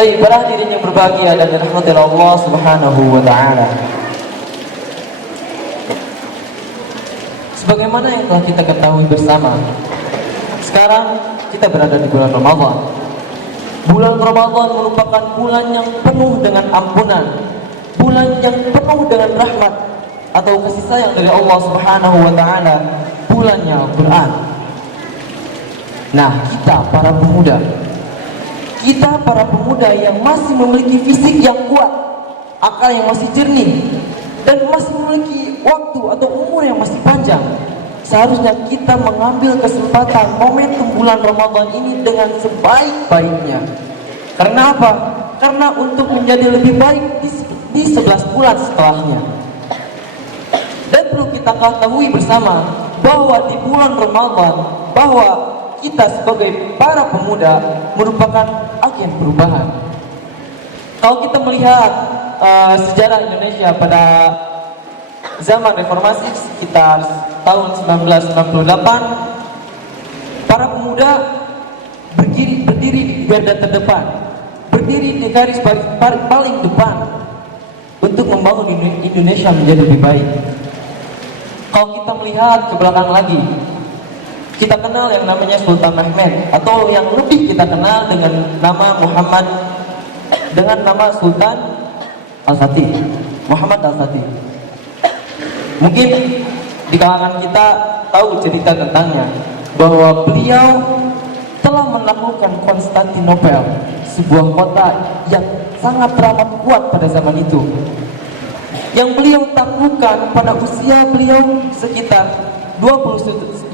Baik, para hadirin yang berbahagia dan dirahmati Allah Subhanahu wa taala. Sebagaimana yang telah kita ketahui bersama, sekarang kita berada di bulan Ramadan. Bulan Ramadan merupakan bulan yang penuh dengan ampunan, bulan yang penuh dengan rahmat atau kasih sayang dari Allah Subhanahu wa taala, bulannya Al-Qur'an. Nah, kita para pemuda yang masih memiliki fisik yang kuat, akal yang masih jernih, dan masih memiliki waktu atau umur yang masih panjang, seharusnya kita mengambil kesempatan momentum bulan Ramadan ini dengan sebaik-baiknya. Karena apa? Karena untuk menjadi lebih baik di 11 bulan setelahnya. Dan perlu kita ketahui bersama bahwa di bulan Ramadan, bahwa kita sebagai para pemuda merupakan agen perubahan. Kalau kita melihat sejarah Indonesia pada zaman reformasi sekitar tahun 1998, para pemuda berdiri di garda terdepan, berdiri di garis paling depan untuk membangun Indonesia menjadi lebih baik. Kalau kita melihat ke belakang lagi, kita kenal yang namanya Sultan Mehmed, atau yang lebih kita kenal dengan nama Muhammad, dengan nama Sultan Al-Fatih, Muhammad Al-Fatih. Mungkin di kalangan kita tahu cerita tentangnya, bahwa beliau telah menaklukkan Konstantinopel, sebuah kota yang sangat teramat kuat pada zaman itu, yang beliau taklukkan pada usia beliau sekitar 21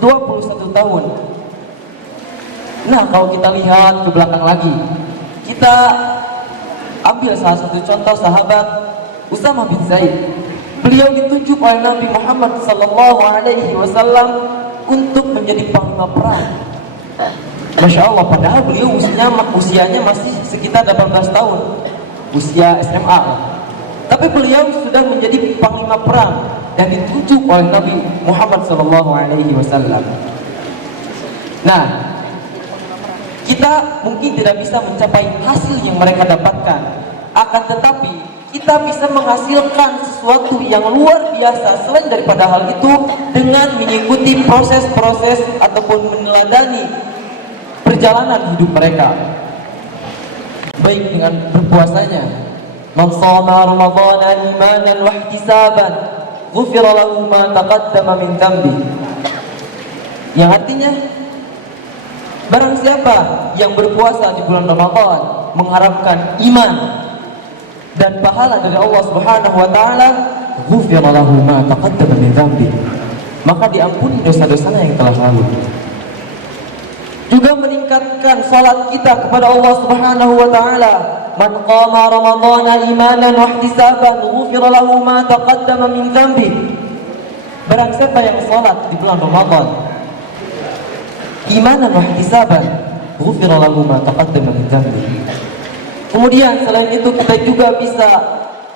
tahun. Nah, kalau kita lihat ke belakang lagi, kita ambil salah satu contoh sahabat Usamah bin Zaid. Beliau ditunjuk oleh Nabi Muhammad SAW untuk menjadi panglima perang. Masya Allah, padahal beliau usianya masih sekitar 18 tahun, usia SMA. Tapi beliau sudah menjadi panglima perang dan ditunjuk oleh Nabi Muhammad SAW. Nah, kita mungkin tidak bisa mencapai hasil yang mereka dapatkan, akan tetapi kita bisa menghasilkan sesuatu yang luar biasa selain daripada hal itu dengan mengikuti proses-proses ataupun meneladani perjalanan hidup mereka, baik dengan berpuasanya. Man shama Ramadhana imanan wa ihtisaban ghufira lahu ma taqaddama min dhanbi. Yang artinya, barang siapa yang berpuasa di bulan Ramadan mengharapkan iman dan pahala dari Allah Subhanahu wa taala, ghufira lahu ma taqaddama min dhanbi, maka diampuni dosa-dosanya yang telah lalu. Juga meningkatkan salat kita kepada Allah Subhanahu wa taala. Man qama Ramadhana imanan wa ihtisaban ghufira lahu ma taqaddama min dhanbi. Barang siapa yang salat di bulan Ramadan imanan wa ihtisaban ghufira lahu ma taqaddama min dhanbi. Kemudian selain itu kita juga bisa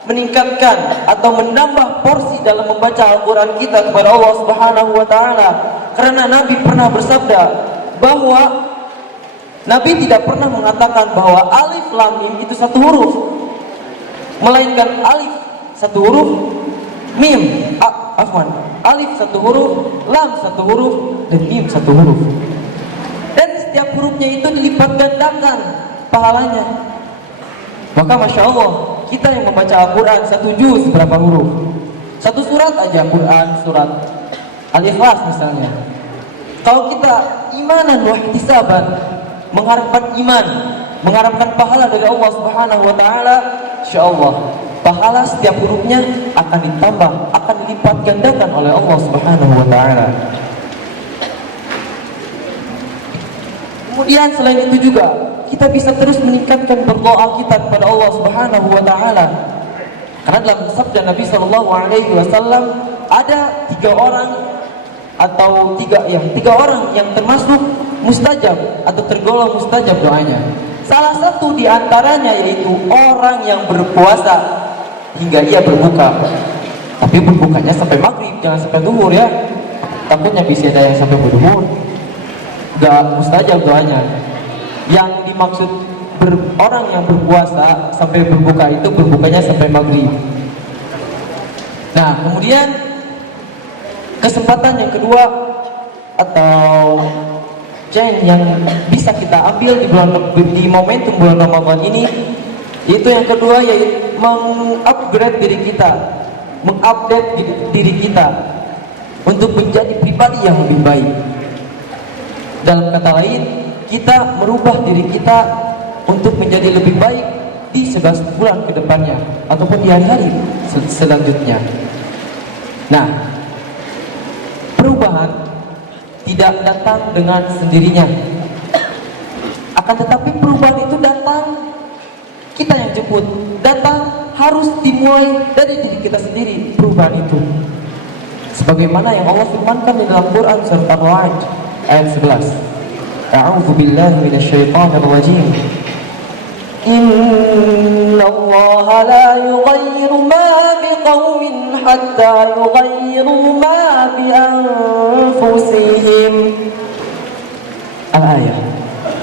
meningkatkan atau menambah porsi dalam membaca Al-Qur'an kita kepada Allah Subhanahu wa taala. Karena Nabi pernah bersabda bahwa Nabi tidak pernah mengatakan bahwa alif lam mim itu satu huruf, melainkan alif satu huruf, mim alif satu huruf, lam satu huruf, dan mim satu huruf. Dan setiap hurufnya itu dilipat gandakan pahalanya. Maka Masya Allah, kita yang membaca Al-Quran satu juz berapa huruf? Satu surat aja Quran, surat Al-Ikhlas misalnya. Kalau kita imanan wa ihtisaban, mengharapkan iman, mengharapkan pahala dari Allah Subhanahu wa taala, insyaallah pahala setiap hurufnya akan ditambah, akan dilipat gandakan oleh Allah Subhanahu wa taala. Kemudian selain itu juga kita bisa terus meningkatkan berdoa kita kepada Allah Subhanahu wa taala. Karena dalam sabda Nabi sallallahu alaihi wasallam ada tiga orang yang termasuk mustajab atau tergolong mustajab doanya. Salah satu di antaranya yaitu orang yang berpuasa hingga ia berbuka. Tapi berbukanya sampai maghrib, jangan sampai zuhur ya. Takutnya bisa ada yang sampai berzuhur. Gak mustajab doanya. Yang dimaksud orang yang berpuasa sampai berbuka itu berbukanya sampai maghrib. Nah, kemudian kesempatan yang kedua atau chance yang bisa kita ambil di momentum bulan Ramadan ini, itu yang kedua yaitu mengupgrade diri kita, mengupdate diri kita untuk menjadi pribadi yang lebih baik. Dalam kata lain, kita merubah diri kita untuk menjadi lebih baik di 11 bulan ke depannya ataupun di hari-hari selanjutnya. Nah, perubahan tidak datang dengan sendirinya. Akan tetapi perubahan itu datang, kita yang jemput. Datang harus dimulai dari diri kita sendiri, perubahan itu. Sebagaimana yang Allah firmankan di dalam Quran surat Ar-Ra'd ayat 11. A'udzu billahi minasyaitonir rajim. Inna Allah la yughayyiru ma biqaumin hatta yughayyiru ma bi anfusihim. Al-ayat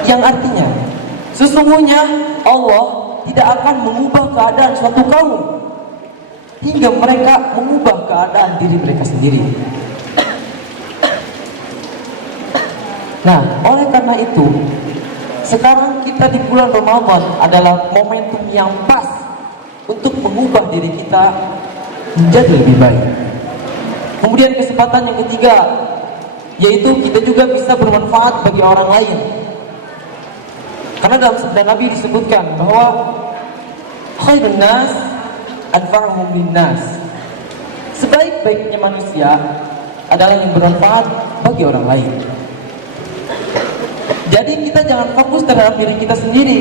yang artinya sesungguhnya Allah tidak akan mengubah keadaan suatu kaum hingga mereka mengubah keadaan diri mereka sendiri. Nah, oleh karena itu, sekarang kita di bulan Ramadan adalah momentum yang pas untuk mengubah diri kita menjadi lebih baik. Kemudian kesempatan yang ketiga, yaitu kita juga bisa bermanfaat bagi orang lain. Karena dalam sabda Nabi disebutkan bahwa khairun nas anfa'uhum linnas. Sebaik-baiknya manusia adalah yang bermanfaat bagi orang lain. Jadi kita jangan fokus terhadap diri kita sendiri,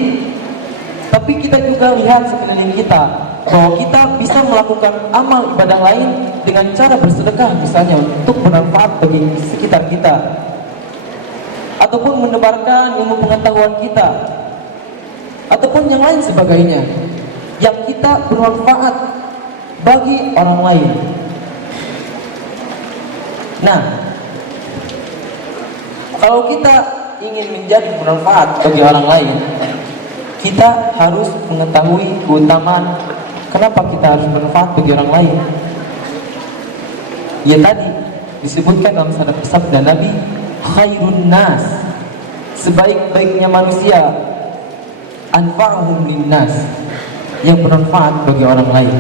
tapi kita juga lihat sekeliling kita bahwa kita bisa melakukan amal ibadah lain dengan cara bersedekah misalnya untuk bermanfaat bagi sekitar kita, ataupun menebarkan ilmu pengetahuan kita, ataupun yang lain sebagainya yang kita bermanfaat bagi orang lain. Nah, kalau kita ingin menjadi bermanfaat bagi orang lain, kita harus mengetahui keutamaan kenapa kita harus bermanfaat bagi orang lain. Ya tadi disebutkan dalam sabda Nabi, khairun nas, sebaik-baiknya manusia, anfa'uhum linnas, yang bermanfaat bagi orang lain.